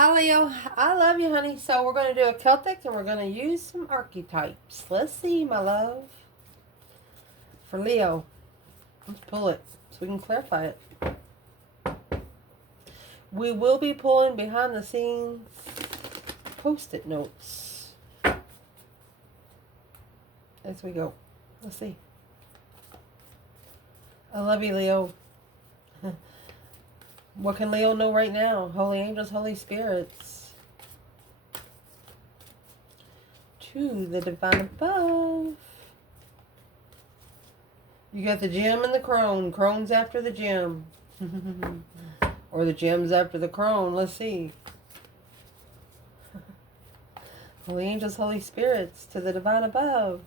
Hi Leo, I love you, honey. So we're going to do a Celtic and we're going to use some archetypes. Let's see, my love. For Leo, let's pull it so we can clarify it. We will be pulling behind the scenes post-it notes as we go. Let's see. I love you, Leo. What can Leo know right now? Holy angels, Holy spirits. To the divine above. You got the gem and the crone. Crone's after the gem. Or the gem's after the crone. Let's see. Holy angels, Holy spirits. To the divine above.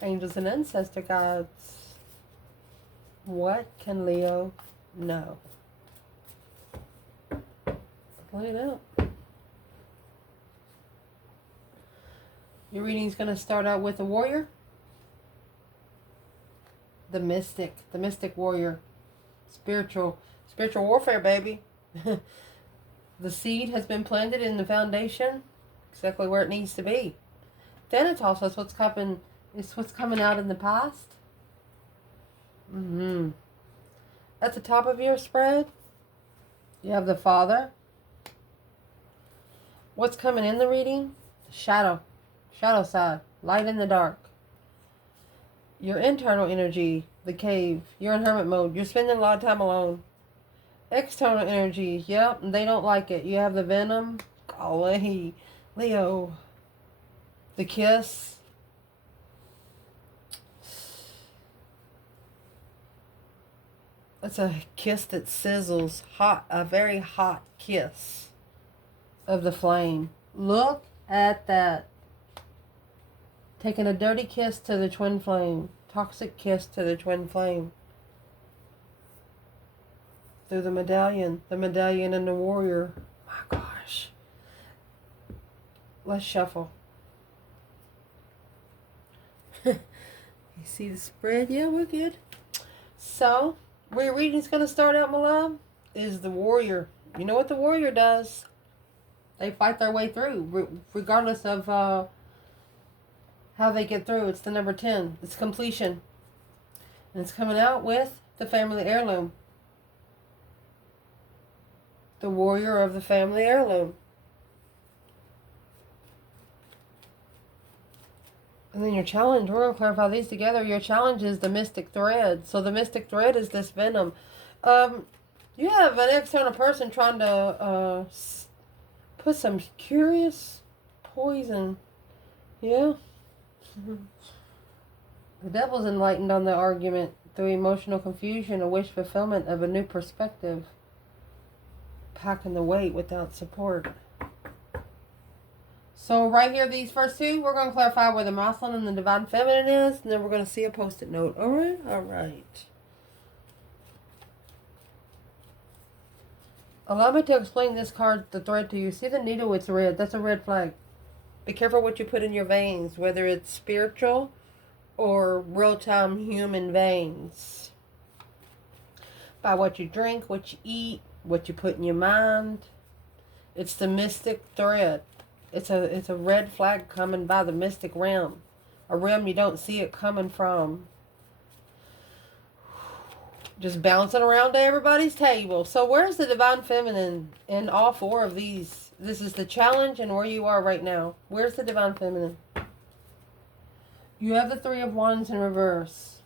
Angels and ancestor gods. What can Leo know? Lay it out. Your reading's going to start out with the warrior. The mystic warrior. Spiritual warfare, baby. The seed has been planted in the foundation, exactly where it needs to be. Thanatos, that's what's coming. It's what's coming out in the past. At the top of your spread, you have the Father. What's coming in the reading? Shadow side, light in the dark. Your internal energy, the cave. You're in hermit mode. You're spending a lot of time alone. External energy, yep, they don't like it. You have the venom. Golly, Leo. The kiss. That's a kiss that sizzles. Hot, a very hot kiss of the flame. Look at that. Taking a dirty kiss to the twin flame. Toxic kiss to the twin flame. Through the medallion and the warrior. My gosh. Let's shuffle. You see the spread? Yeah, we're good. So, where your reading's going to start out, my love, is the warrior. You know what the warrior does? They fight their way through, regardless of how they get through. It's the number 10. It's completion. And it's coming out with the family heirloom. The warrior of the family heirloom. And then your challenge, we're going to clarify these together. Your challenge is the mystic thread. So the mystic thread is this venom. You have an external person trying to put some curious poison. Yeah. The devil's enlightened on the argument through emotional confusion, a wish fulfillment of a new perspective. Packing the weight without support. So right here, these first two, we're going to clarify where the masculine and the divine feminine is, and then we're going to see a post-it note. All right? All right. Allow me to explain this card, the thread, to you. See the needle? It's red. That's a red flag. Be careful what you put in your veins, whether it's spiritual or real-time human veins. By what you drink, what you eat, what you put in your mind. It's the mystic thread. It's a red flag coming by the mystic realm. A realm you don't see it coming from. Just bouncing around to everybody's table. So where's the divine feminine in all four of these? This is the challenge and where you are right now. Where's the divine feminine? You have the Three of Wands in reverse.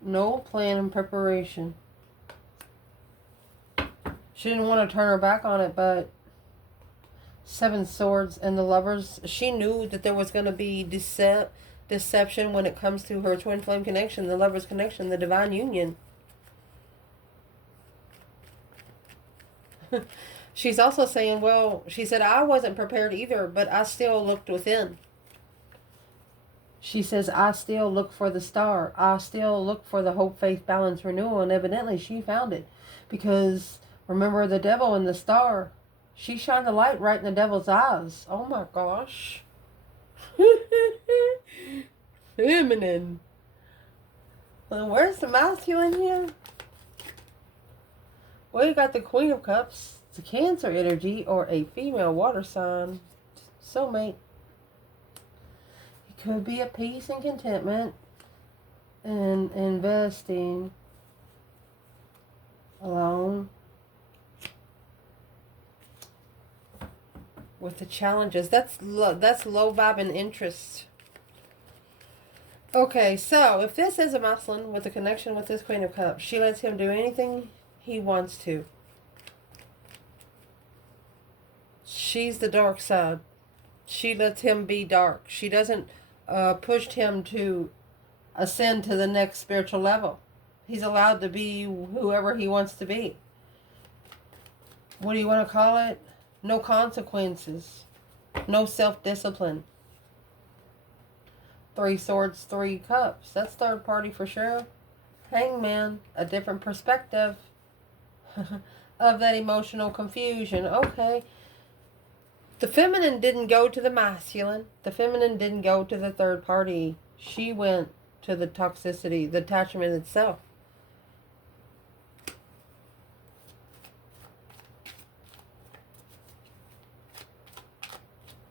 No plan and preparation. She didn't want to turn her back on it, but Seven Swords and the Lovers. She knew that there was going to be deception when it comes to her twin flame connection, the Lovers connection, the divine union. She's also saying, well, she said, I wasn't prepared either, but I still looked within. She says, I still look for the star. I still look for the hope, faith, balance, renewal. And evidently she found it. Because remember the devil and the star. She shined the light right in the devil's eyes. Oh my gosh. Feminine. Well, where's the masculine here? Well, you got the Queen of Cups. It's a Cancer energy or a female water sign. Soulmate. It could be a peace and contentment and investing alone with the challenges. That's low vibe and interest. Okay, so if this is a masculine with a connection with this Queen of Cups, she lets him do anything he wants to. She's the dark side. She lets him be dark. She doesn't push him to ascend to the next spiritual level. He's allowed to be whoever he wants to be. What do you want to call it? No consequences. No self-discipline. 3 swords, 3 cups. That's third party for sure. Hangman, a different perspective of that emotional confusion. Okay. The feminine didn't go to the masculine. The feminine didn't go to the third party. She went to the toxicity, the attachment itself.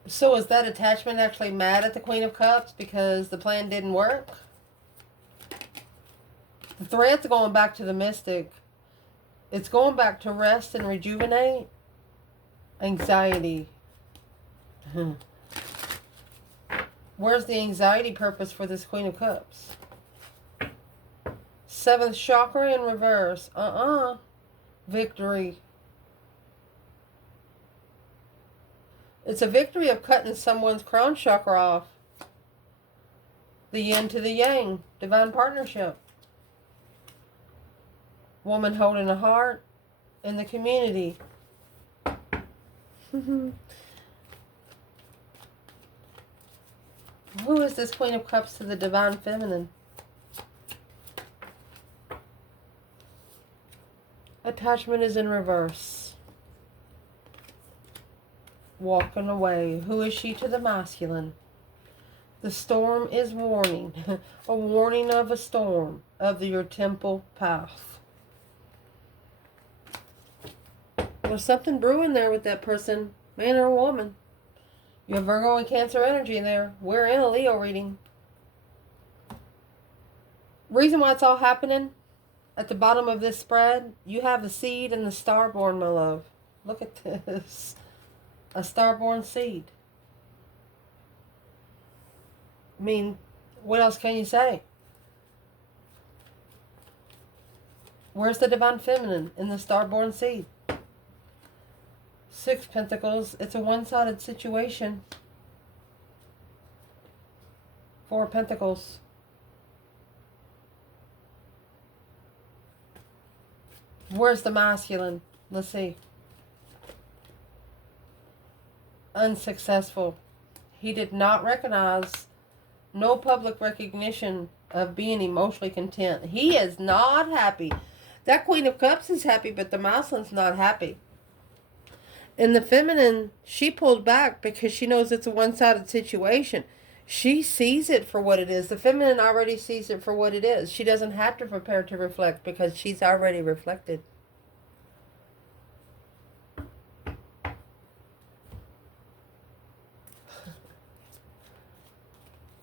So is that attachment actually mad at the Queen of Cups because the plan didn't work? The thread's going back to the mystic. It's going back to rest and rejuvenate. Anxiety. Where's the anxiety purpose for this Queen of Cups? 7th chakra in reverse. Victory. It's a victory of cutting someone's crown chakra off. The yin to the yang. Divine partnership. Woman holding a heart in the community. Who is this Queen of Cups to the Divine Feminine? Attachment is in reverse. Walking away. Who is she to the masculine? The storm is warning. A warning of a storm of your temple path. There's something brewing there with that person, man or woman. You have Virgo and Cancer energy there. We're in a Leo reading. Reason why it's all happening, at the bottom of this spread, you have the seed and the starborn, my love. Look at this. A starborn seed. I mean, what else can you say? Where's the Divine Feminine in the starborn seed? 6 Pentacles. It's a one-sided situation. 4 Pentacles. Where's the masculine? Let's see. Unsuccessful. He did not recognize, no public recognition of being emotionally content. He is not happy. That Queen of Cups is happy, but the masculine's not happy. And the feminine, she pulled back because she knows it's a one-sided situation. She sees it for what it is. The feminine already sees it for what it is. She doesn't have to prepare to reflect because she's already reflected.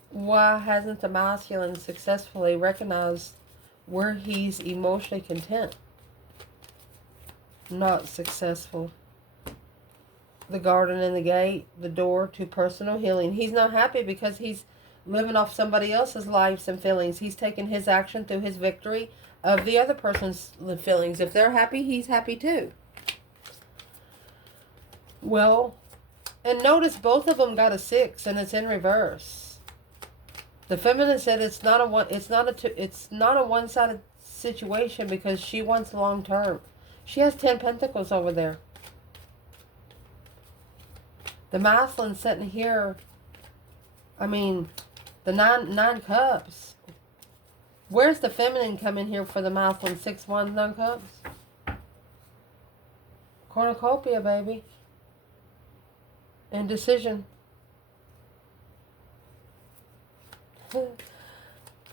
Why hasn't the masculine successfully recognized where he's emotionally content? Not successful. The garden and the gate, the door to personal healing. He's not happy because he's living off somebody else's lives and feelings. He's taking his action through his victory of the other person's feelings. If they're happy, he's happy too. Well, and notice both of them got a 6 and it's in reverse. The feminine said it's not a one-sided situation because she wants long term. She has 10 Pentacles over there. The masculine sitting here, I mean, the nine cups. Where's the feminine coming here for the masculine? 6 wands, 9 cups. Cornucopia, baby. Indecision.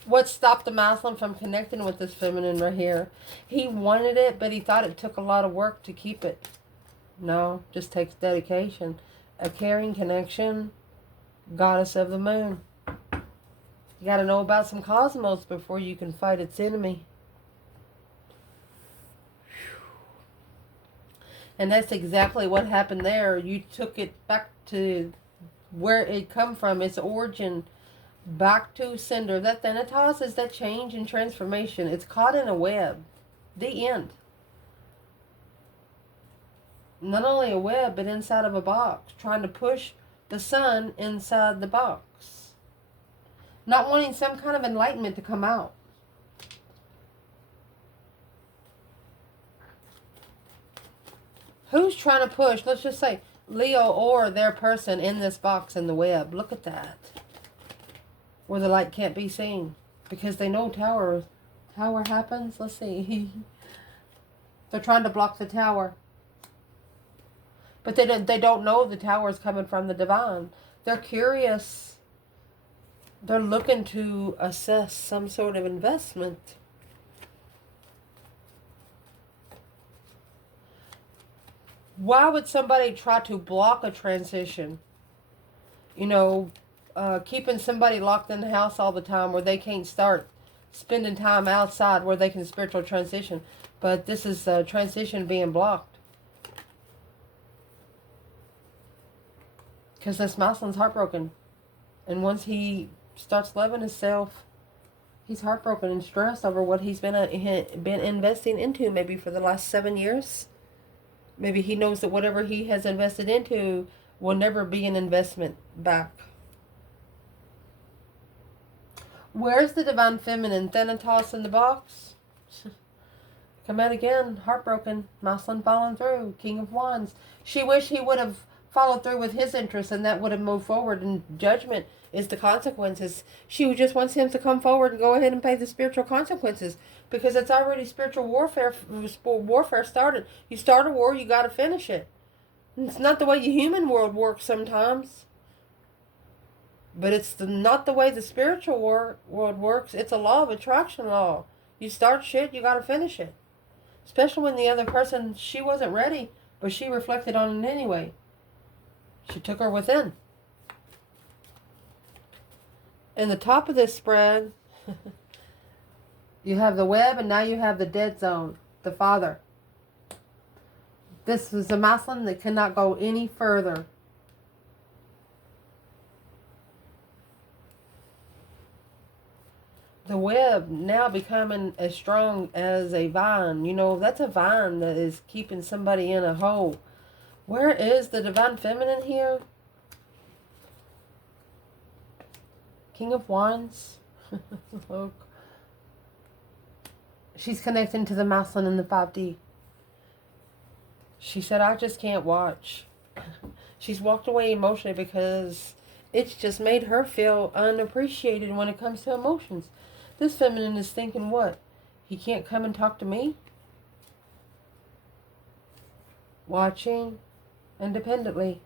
What stopped the masculine from connecting with this feminine right here? He wanted it, but he thought it took a lot of work to keep it. No, just takes dedication. A caring connection, goddess of the moon. You got to know about some cosmos before you can fight its enemy. And that's exactly what happened there. You took it back to where it come from, its origin, back to sender. That Thanatos is that change and transformation. It's caught in a web. The end. Not only a web, but inside of a box, trying to push the sun inside the box. Not wanting some kind of enlightenment to come out. Who's trying to push, let's just say, Leo or their person in this box in the web? Look at that. Where the light can't be seen. Because they know tower happens. Let's see. They're trying to block the tower. But they don't know the tower is coming from the divine. They're curious. They're looking to assess some sort of investment. Why would somebody try to block a transition? You know, keeping somebody locked in the house all the time where they can't start spending time outside where they can spiritual transition. But this is a transition being blocked. Because this masculine's heartbroken. And once he starts loving himself, he's heartbroken and stressed over what he's been investing into maybe for the last 7 years. Maybe he knows that whatever he has invested into will never be an investment back. Where's the divine feminine? Thanatos in the box. Come out again. Heartbroken. Masculine falling through. King of Wands. She wished he would have followed through with his interests and that would have moved forward, and judgment is the consequences. She just wants him to come forward and go ahead and pay the spiritual consequences because it's already spiritual warfare. Warfare started. You start a war, you got to finish it. It's not the way the human world works sometimes, but it's not the way the spiritual world works. It's a law of attraction law. You start shit, you got to finish it. Especially when the other person, she wasn't ready, but she reflected on it anyway. She took her within. In the top of this spread, you have the web, and now you have the dead zone, the father. This is a masculine that cannot go any further. The web now becoming as strong as a vine. You know, that's a vine that is keeping somebody in a hole. Where is the divine feminine here? King of Wands. Look. She's connecting to the masculine in the 5D. She said, I just can't watch. She's walked away emotionally because it's just made her feel unappreciated when it comes to emotions. This feminine is thinking, what? He can't come and talk to me? Watching independently.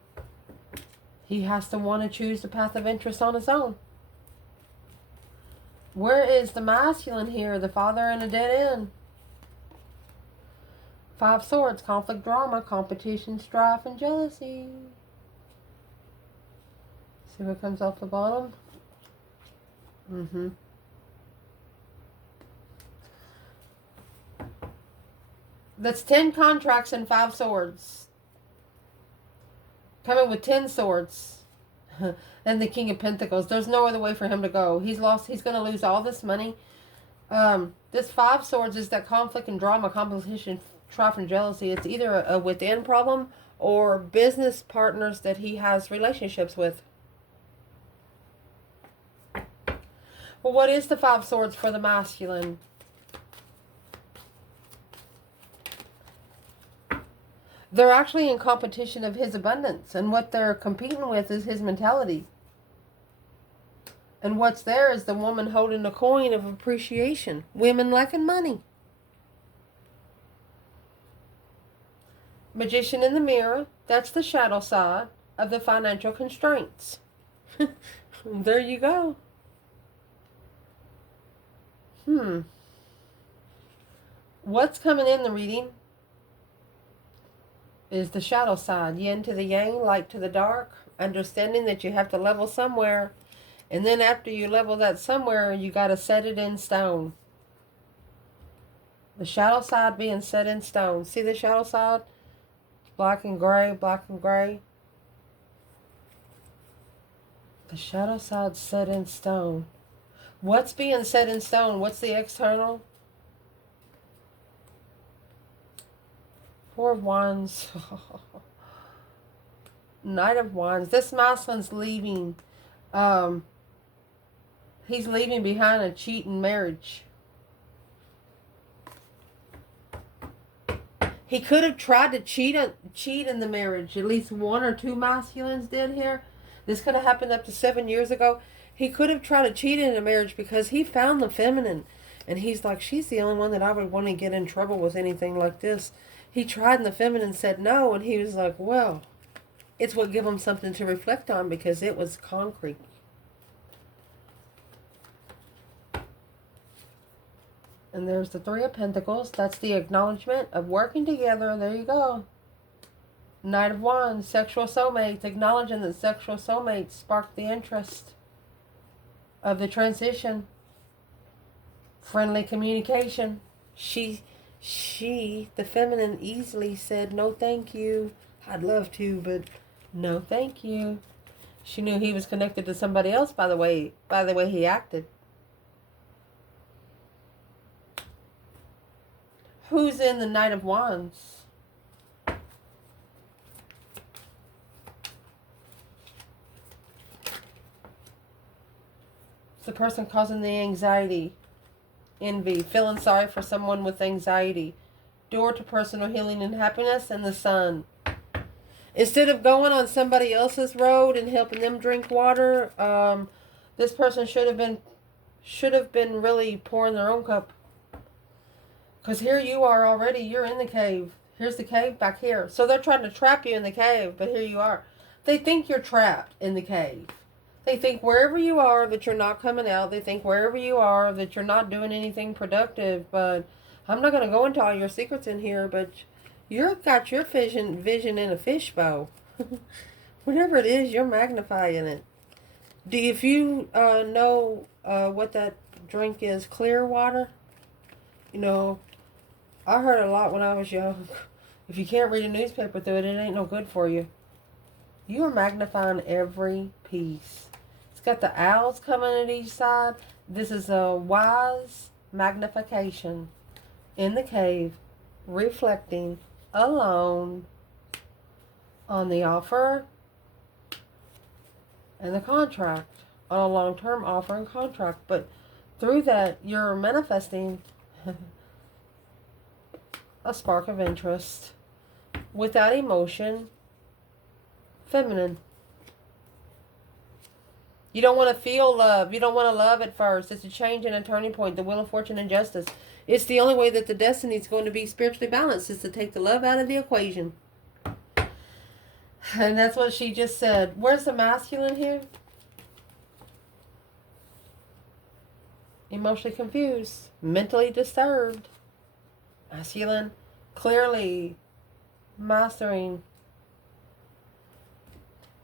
He has to want to choose the path of interest on his own. Where is the masculine here? The father in a dead end. 5 swords, conflict, drama, competition, strife, and jealousy. See what comes off the bottom? That's 10 contracts and 5 swords. Coming with 10 swords. And the King of Pentacles. There's no other way for him to go. He's lost. He's going to lose all this money. This 5 swords is that conflict and drama, competition, strife, and jealousy. It's either a within problem or business partners that he has relationships with. Well, what is the 5 swords for the masculine? They're actually in competition of his abundance. And what they're competing with is his mentality. And what's there is the woman holding a coin of appreciation. Women lacking money. Magician in the mirror. That's the shadow side of the financial constraints. There you go. What's coming in the reading is the shadow side. Yin to the yang, light to the dark. Understanding that you have to level somewhere. And then after you level that somewhere, you got to set it in stone. The shadow side being set in stone. See the shadow side? Black and gray, black and gray. The shadow side set in stone. What's being set in stone? What's the external? Four of Wands. Knight of Wands. This masculine's leaving. He's leaving behind a cheating marriage. He could have tried to cheat in the marriage. At least one or two masculines did here. This could have happened up to 7 years ago. He could have tried to cheat in a marriage because he found the feminine. And he's like, she's the only one that I would want to get in trouble with anything like this. He tried and the feminine said no. And he was like, well, it's what gave him something to reflect on because it was concrete. And there's the Three of Pentacles. That's the acknowledgement of working together. There you go. Knight of Wands, sexual soulmates, acknowledging that sexual soulmates spark the interest of the transition. Friendly communication. She, the feminine, easily said, no thank you. I'd love to, but no thank you. She knew he was connected to somebody else by the way he acted. Who's in the Knight of Wands? It's the person causing the anxiety, envy, feeling sorry for someone with anxiety. Door to personal healing and happiness, and the Sun. Instead of going on somebody else's road and helping them drink water, this person should have been really pouring their own cup. Because here you are already, you're in the cave. Here's the cave back here. So they're trying to trap you in the cave, but here you are. They think you're trapped in the cave. They think wherever you are that you're not coming out. They think wherever you are that you're not doing anything productive. But I'm not going to go into all your secrets in here, but you've got your vision in a fishbowl. Whatever it is, you're magnifying it. If you know what that drink is, clear water, you know, I heard a lot when I was young. If you can't read a newspaper through it, it ain't no good for you. You are magnifying every piece. It's got the owls coming at each side. This is a wise magnification in the cave, reflecting alone on the offer and the contract, on a long-term offer and contract. But through that, you're manifesting a spark of interest without emotion, feminine. You don't want to feel love. You don't want to love at first. It's a change and a turning point, the wheel of fortune and justice. It's the only way that the destiny is going to be spiritually balanced, is to take the love out of the equation. And that's what she just said. Where's the masculine here? Emotionally confused, mentally disturbed. Masculine, clearly mastering.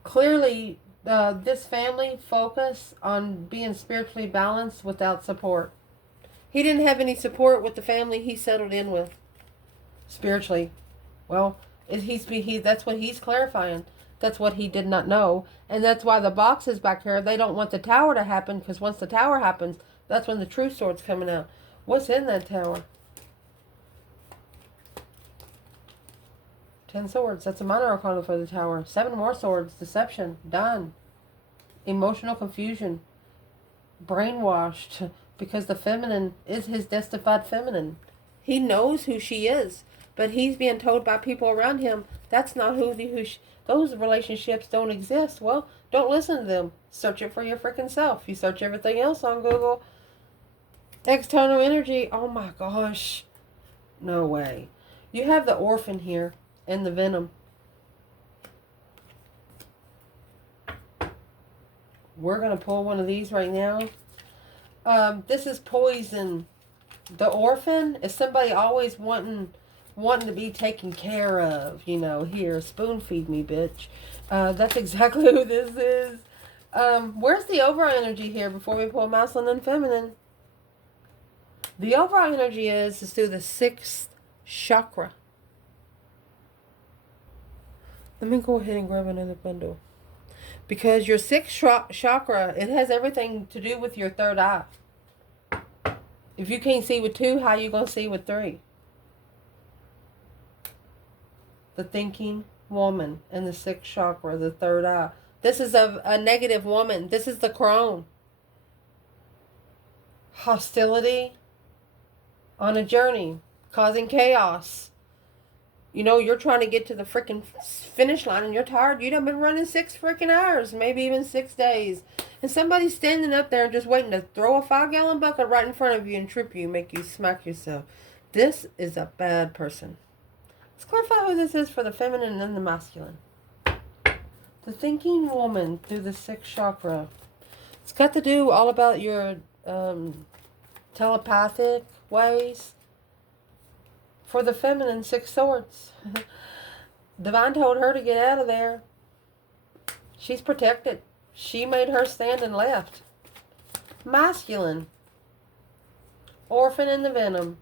Clearly, this family focused on being spiritually balanced without support. He didn't have any support with the family he settled in with, spiritually. Well, that's what he's clarifying. That's what he did not know. And that's why the box is back here. They don't want the tower to happen, because once the tower happens, that's when the true sword's coming out. What's in that tower? 10 swords. That's a minor arcana for the tower. 7 more swords. Deception. Done. Emotional confusion. Brainwashed. Because the feminine is his destified feminine. He knows who she is. But he's being told by people around him, that's not those relationships don't exist. Well, don't listen to them. Search it for your freaking self. You search everything else on Google. External energy. Oh my gosh. No way. You have the Orphan here and the Venom. We're going to pull one of these right now. This is poison. The orphan is somebody always wanting to be taken care of. You know, here, spoon feed me, bitch. That's exactly who this is. Where's the overall energy here before we pull masculine and feminine? The overall energy is through the 6th chakra. Let me go ahead and grab another bundle. Because your 6th chakra, it has everything to do with your 3rd eye. If you can't see with 2, how you going to see with 3? The thinking woman in the 6th chakra, the 3rd eye. This is a negative woman. This is the crone. Hostility on a journey, causing chaos. You know, you're trying to get to the freaking finish line and you're tired. You done been running 6 freaking hours, maybe even 6 days. And somebody's standing up there and just waiting to throw a 5-gallon bucket right in front of you and trip you, make you smack yourself. This is a bad person. Let's clarify who this is for the feminine and the masculine. The thinking woman through the 6th chakra. It's got to do all about your telepathic ways. For the feminine, 6 swords. Divine told her to get out of there. She's protected. She made her stand and left. Masculine. Orphan and the venom.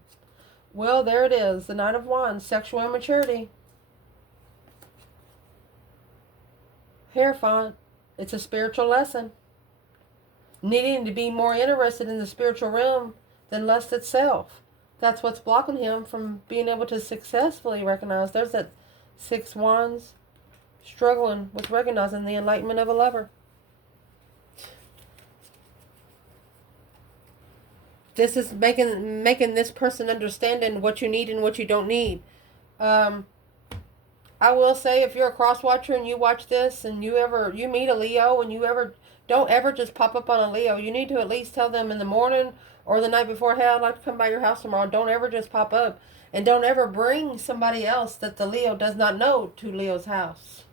Well, there it is. The Knight of Wands. Sexual immaturity. Hierophant. It's a spiritual lesson. Needing to be more interested in the spiritual realm than lust itself. That's what's blocking him from being able to successfully recognize. There's that 6 wands struggling with recognizing the enlightenment of a lover. This is making this person understanding what you need and what you don't need. I will say, if you're a cross watcher and you watch this and you meet a Leo and don't ever just pop up on a Leo. You need to at least tell them in the morning or the night before, hey, I'd like to come by your house tomorrow. Don't ever just pop up. And don't ever bring somebody else that the Leo does not know to Leo's house.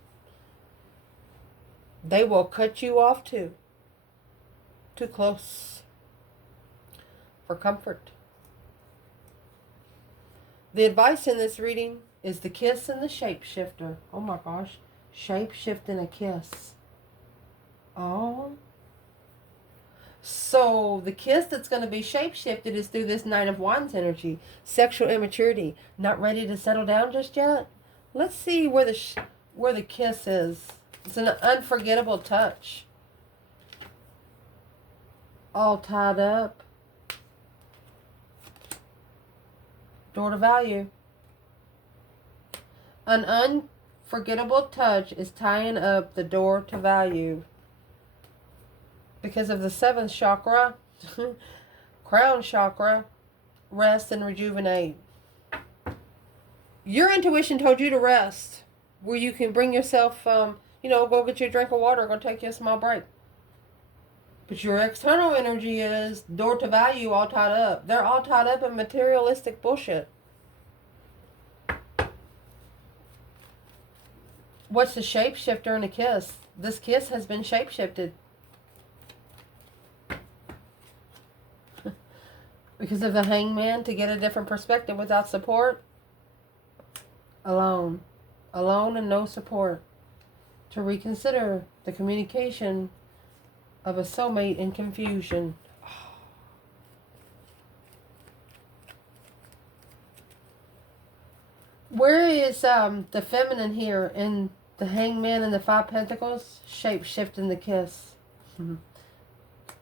They will cut you off too. Too close. For comfort. The advice in this reading is the kiss and the shapeshifter. Oh my gosh. Shapeshifting a kiss. Oh. So the kiss that's going to be shapeshifted is through this Knight of Wands energy. Sexual immaturity. Not ready to settle down just yet? Let's see where the kiss is. It's an unforgettable touch. All tied up. Door to value. An unforgettable touch is tying up the door to value. Because of the 7th chakra, crown chakra, rest and rejuvenate. Your intuition told you to rest, where you can bring yourself, go get you a drink of water, go take you a small break. But your external energy is door to value all tied up. They're all tied up in materialistic bullshit. What's the shapeshifter in a kiss? This kiss has been shapeshifted. Because of the hangman, to get a different perspective without support. Alone. Alone and no support. To reconsider the communication of a soulmate in confusion. Where is the feminine here in the hangman and the 5 pentacles? Shape-shifting the kiss.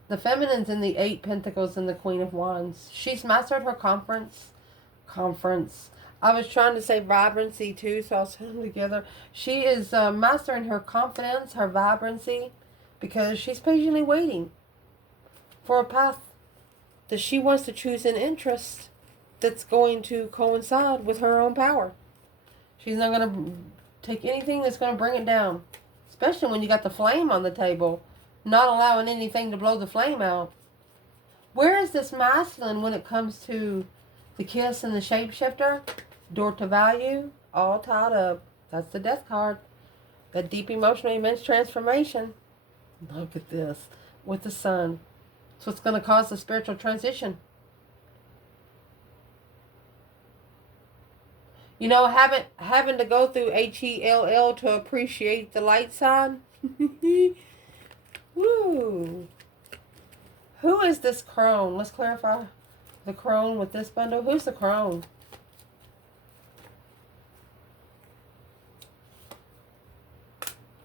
The feminine's in the 8 pentacles and the Queen of Wands. She's mastered her conference. I was trying to say vibrancy too, so I'll put them together. She is mastering her confidence, her vibrancy, because she's patiently waiting for a path that she wants to choose an interest that's going to coincide with her own power. She's not going to take anything that's going to bring it down, especially when you got the flame on the table. Not allowing anything to blow the flame out. Where is this masculine when it comes to the kiss and the shapeshifter? Door to value, all tied up. That's the death card. That deep emotional immense transformation. Look at this. With the sun. So it's going to cause the spiritual transition. You know, having to go through HELL to appreciate the light side. Woo. Who is this crone? Let's clarify the crone with this bundle. Who's the crone?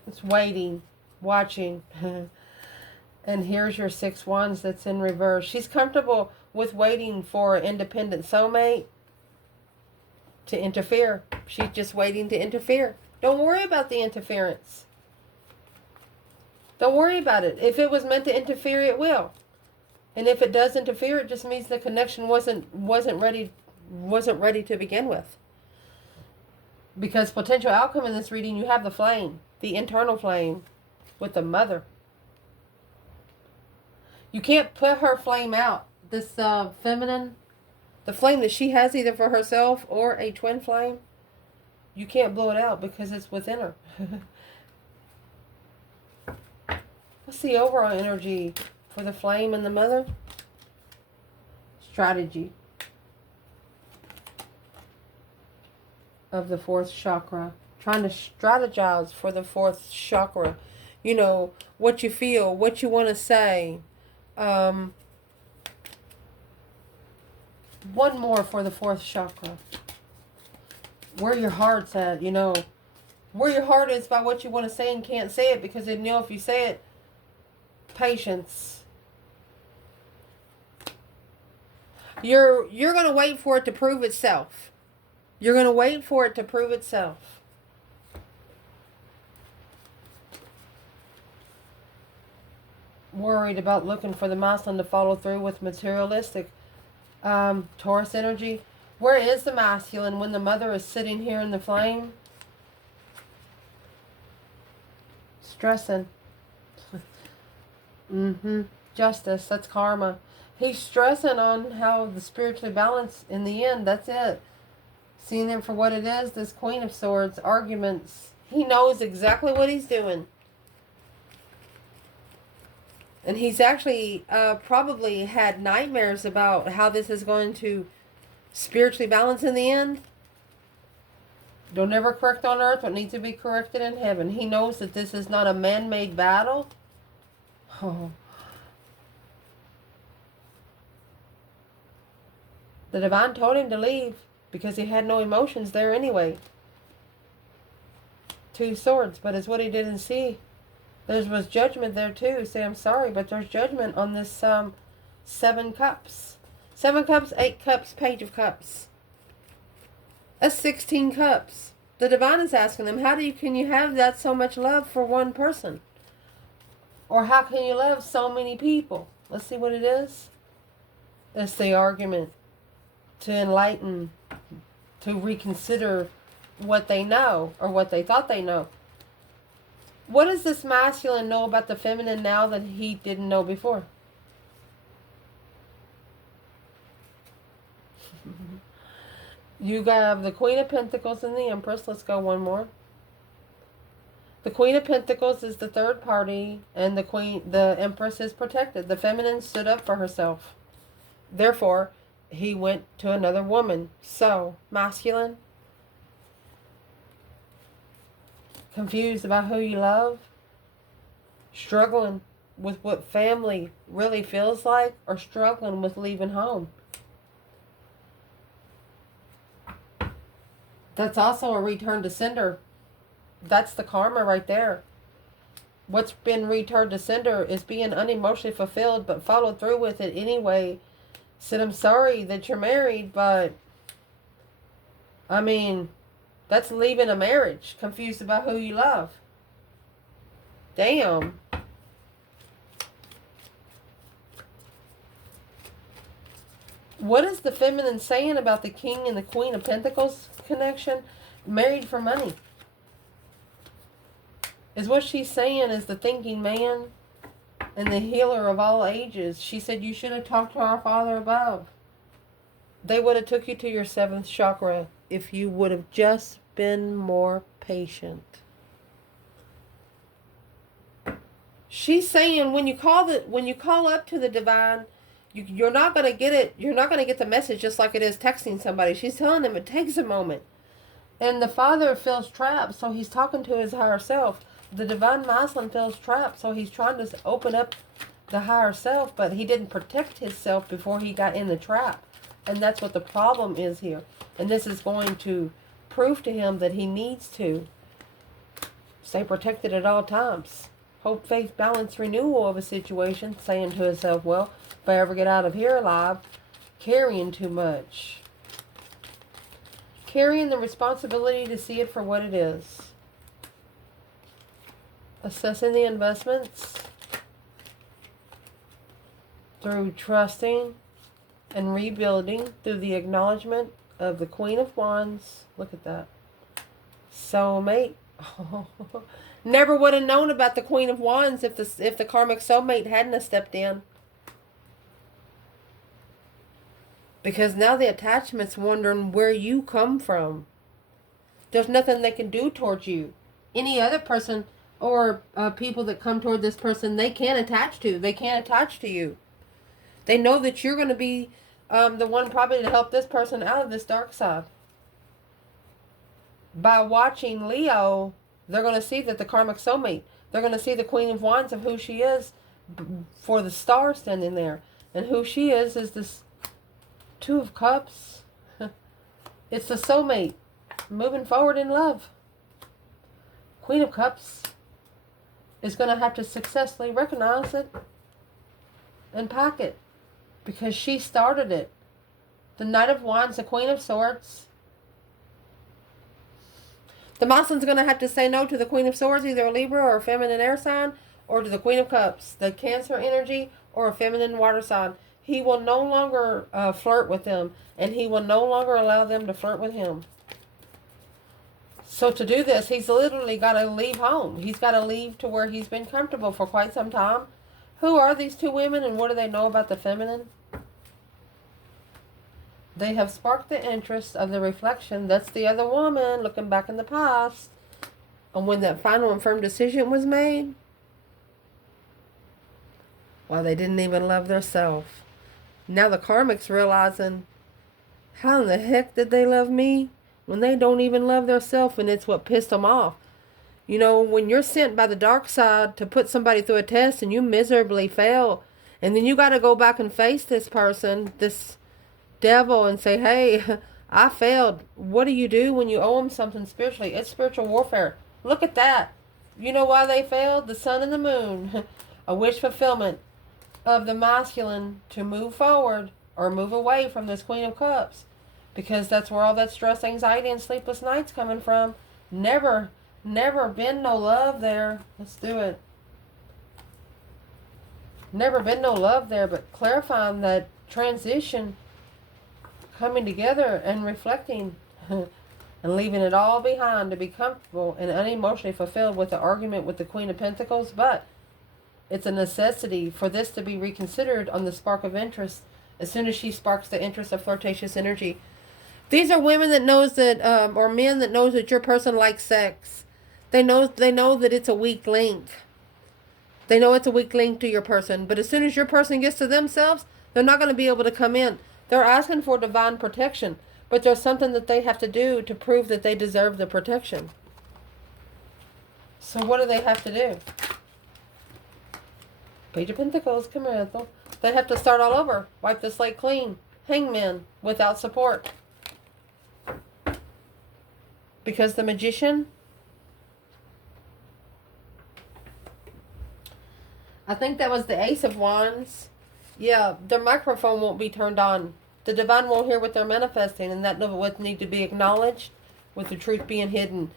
It's waiting, watching. And here's your 6 wands that's in reverse. She's comfortable with waiting for an independent soulmate to interfere. She's just waiting to interfere. Don't worry about the interference. Don't worry about it. If it was meant to interfere, it will. And if it does interfere, it just means the connection wasn't ready to begin with. Because potential outcome in this reading, you have the flame, the internal flame with the mother. You can't put her flame out. This feminine, the flame that she has either for herself or a twin flame, you can't blow it out because it's within her. What's the overall energy for the flame and the mother? Strategy of the 4th chakra. Trying to strategize for the 4th chakra. You know, what you feel, what you want to say. One more for the 4th chakra. Where your heart's at, you know. Where your heart is about what you want to say and can't say it because you know if you say it, patience. You're going to wait for it to prove itself. You're going to wait for it to prove itself. Worried about looking for the masculine to follow through with materialistic Taurus energy. Where is the masculine when the mother is sitting here in the flame? Stressing. Justice. That's karma. He's stressing on how the spiritually balanced in the end. That's it. Seeing it for what it is. This Queen of Swords. Arguments. He knows exactly what he's doing. And he's actually probably had nightmares about how this is going to spiritually balance in the end. Don't ever correct on earth what needs to be corrected in heaven. He knows that this is not a man-made battle. Oh. The divine told him to leave because he had no emotions there anyway. 2 swords, but it's what he didn't see. There was judgment there too. Say, I'm sorry, but there's judgment on this 7 cups. 7 cups, 8 cups, Page of Cups. That's 16 cups. The divine is asking them, can you have that so much love for one person? Or how can you love so many people? Let's see what it is. It's the argument to enlighten, to reconsider what they know or what they thought they know. What does this masculine know about the feminine now that he didn't know before? You have the Queen of Pentacles and the Empress. Let's go one more. The Queen of Pentacles is the third party, and the Empress is protected. The feminine stood up for herself. Therefore, he went to another woman. So, masculine, confused about who you love, struggling with what family really feels like, or struggling with leaving home. That's also a return to sender. That's the karma right there. What's been returned to sender is being unemotionally fulfilled, but followed through with it anyway. Said, I'm sorry that you're married, but I mean, that's leaving a marriage, confused about who you love. Damn. What is the feminine saying about the King and the Queen of Pentacles connection? Married for money. Is what she's saying is the thinking man and the healer of all ages. She said you should have talked to our Father above. They would have took you to your 7th chakra if you would have just been more patient. She's saying when you call up to the divine, you're not going to get it. You're not going to get the message just like it is texting somebody. She's telling them it takes a moment. And the father feels trapped, so he's talking to his higher self. The divine masculine feels trapped, so he's trying to open up the higher self, but he didn't protect himself before he got in the trap. And that's what the problem is here. And this is going to prove to him that he needs to stay protected at all times. Hope, faith, balance, renewal of a situation, saying to himself, well, if I ever get out of here alive, carrying too much. Carrying the responsibility to see it for what it is. Assessing the investments through trusting and rebuilding through the acknowledgement of the Queen of Wands. Look at that. Soulmate. Never would have known about the Queen of Wands if the karmic soulmate hadn't have stepped in. Because now the attachment's wondering where you come from. There's nothing they can do towards you. Any other person or people that come toward this person, they can't attach to. They can't attach to you. They know that you're going to be the one probably to help this person out of this dark side. By watching Leo, they're going to see that the karmic soulmate, they're going to see the Queen of Wands of who she is for the star standing there. And who she is this Two of Cups. It's the soulmate moving forward in love. Queen of Cups is going to have to successfully recognize it and pack it because she started it. The Knight of Wands, the Queen of Swords. The masculine's going to have to say no to the Queen of Swords, either a Libra or a feminine air sign, or to the Queen of Cups, the Cancer energy or a feminine water sign. He will no longer flirt with them, and he will no longer allow them to flirt with him. So to do this, he's literally got to leave home. He's got to leave to where he's been comfortable for quite some time. Who are these two women, and what do they know about the feminine? They have sparked the interest of the reflection. That's the other woman looking back in the past. And when that final and firm decision was made, well, they didn't even love their self. Now the karmic's realizing, how in the heck did they love me when they don't even love their self, and it's what pissed them off. You know, when you're sent by the dark side to put somebody through a test and you miserably fail, and then you got to go back and face this person, this devil, and say, hey, I failed. What do you do when you owe them something spiritually? It's spiritual warfare. Look at that. You know why they failed? The sun and the moon. A wish fulfillment of the masculine to move forward or move away from this Queen of Cups. Because that's where all that stress, anxiety, and sleepless nights coming from. Never been no love there. Let's do it. Never been no love there, but clarifying that transition, coming together and reflecting and leaving it all behind to be comfortable and unemotionally fulfilled with the argument with the Queen of Pentacles. But it's a necessity for this to be reconsidered on the spark of interest as soon as she sparks the interest of flirtatious energy. These are women that knows that, or men that knows that your person likes sex. They know that it's a weak link. They know it's a weak link to your person. But as soon as your person gets to themselves, they're not going to be able to come in. They're asking for divine protection. But there's something that they have to do to prove that they deserve the protection. So what do they have to do? Page of Pentacles, come here, Ethel. They have to start all over. Wipe the slate clean. Hangman, without support. Because the Magician, I think that was the Ace of Wands. Yeah, their microphone won't be turned on. The divine won't hear what they're manifesting, and that would need to be acknowledged with the truth being hidden.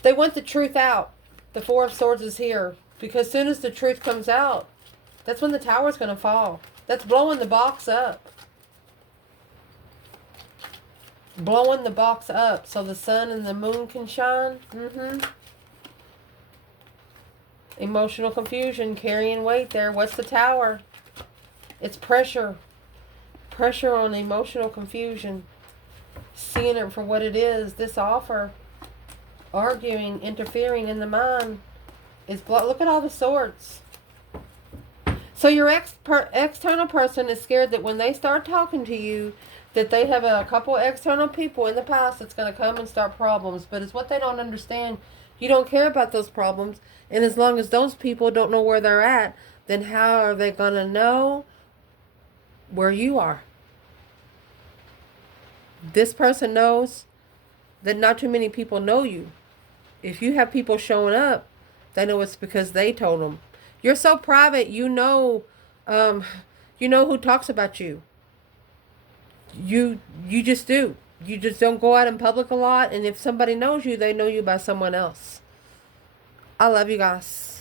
They want the truth out. The Four of Swords is here. Because as soon as the truth comes out, that's when the tower's going to fall. That's blowing the box up. Blowing the box up so the sun and the moon can shine. Emotional confusion, carrying weight there. What's the tower? It's pressure. Pressure on emotional confusion. Seeing it for what it is. This offer. Arguing, interfering in the mind. Look at all the swords. So your external person is scared that when they start talking to you, that they have a couple external people in the past that's going to come and start problems. But it's what they don't understand. You don't care about those problems. And as long as those people don't know where they're at, then how are they going to know where you are? This person knows that not too many people know you. If you have people showing up, they know it's because they told them. You're so private, you know who talks about you. You just do. You just don't go out in public a lot, and if somebody knows you, they know you by someone else. I love you guys.